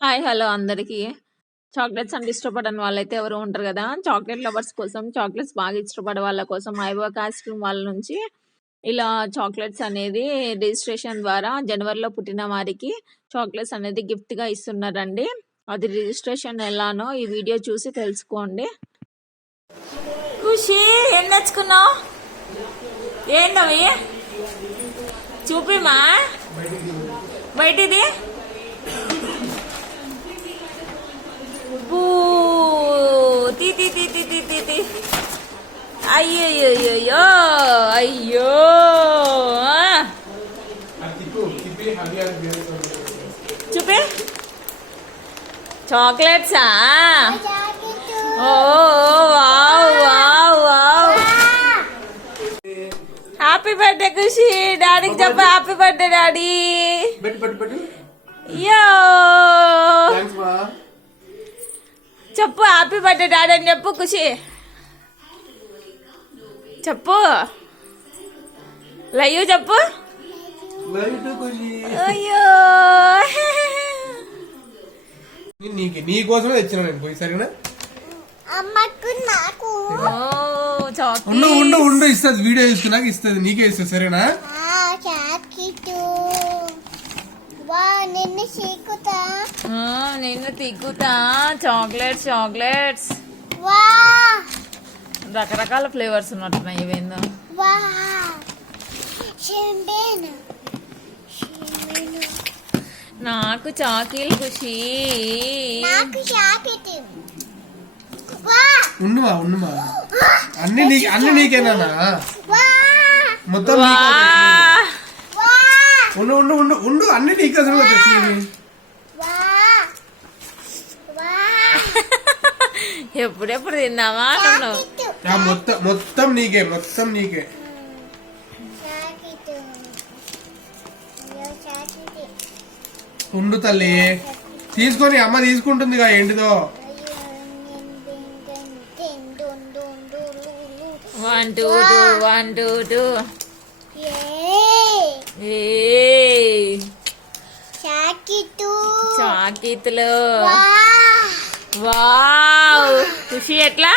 Hi hello అందరికీ. Chocolates అంటే ఇష్టపడని వాళ్ళైతే ఎవరు ఉంటారు కదా? చాక్లెట్ లవర్స్ కోసం చాక్లెట్స్ బాగా ఇష్టపడే వాళ్ళ కోసం ఐబాక్ ఐస్ క్రీమ్ వాళ్ళ నుంచి ఇలా చాక్లెట్స్ అనేది రిజిస్ట్రేషన్ ద్వారా జనవరిలో పుట్టిన వారికి చాక్లెట్స్ అనేది గిఫ్ట్గా ఇస్తున్నారండి. అది రిజిస్ట్రేషన్ ఎలానో ఈ వీడియో చూసి తెలుసుకోండి. ఖుషి ఏం నచ్చుకున్నావు ఏంటవి? చూపిమా బయటిది అయ్యో ఆ. చూపి. చాక్లెట్సా? ఓ wow wow wow. Happy birthday Khushi. డాడీకి చెప్ప హ్యాపీ బర్త్డే డాడీ యో. చెప్పు హ్యాపీ బర్త్డే డాడీ అని చెప్పు ఖుషి. చెప్పు. లయ్యూ చెప్పు. అయ్యో. నీకు నీ కోసమే తెచ్చిన నేను పోయి సరేనా? అమ్మకు నాకు. ఓ చాక్లెట్. ఉండు ఉండు ఉండు ఇస్తుంది. వీడియో తీసుకున్నాక ఇస్తుంది. నీకే ఇస్తుంది సరేనా? ఆ చాకిటు వా నిన్ను చీకుతా. ఆ, నేను తిగ్గుతా చాక్లెట్స్ చాక్లెట్స్. వా. రకరకాల ఫ్లేవర్స్ ఉన్నట్టున్నాయి ఇవేందో. నాకు చాకీలు ఖుషి. నాకు చాకిటు వా ఉండుమా ఉండుమా? అన్ని నీ అన్ని నీకేనా మొత్తం వా నీకే. వా ఉండు ఉండు ఉండు ఉండు అన్ని ఎప్పుడెప్పుడు చాకిటు ఆ, మొత్తం మొత్తం నీకే మొత్తం నీకే. ఉండు తల్లి. తీసుకొని అమ్మ తీసుకుంటుందిగా ఏంటిదో. One two two one two చాకీతులు wow Khushi ఎట్లా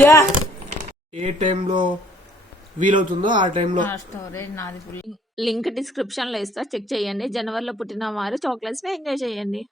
యా. ఏ టైంలో వీలవుతుందో ఆ టైంలో. స్టోరేజ్ నాది ఫుల్. లింక్ డిస్క్రిప్షన్లో ఇస్తా. చెక్ చేయండి. జనవరిలో పుట్టిన వారు చాక్లెట్స్ ఎంజాయ్ చేయండి.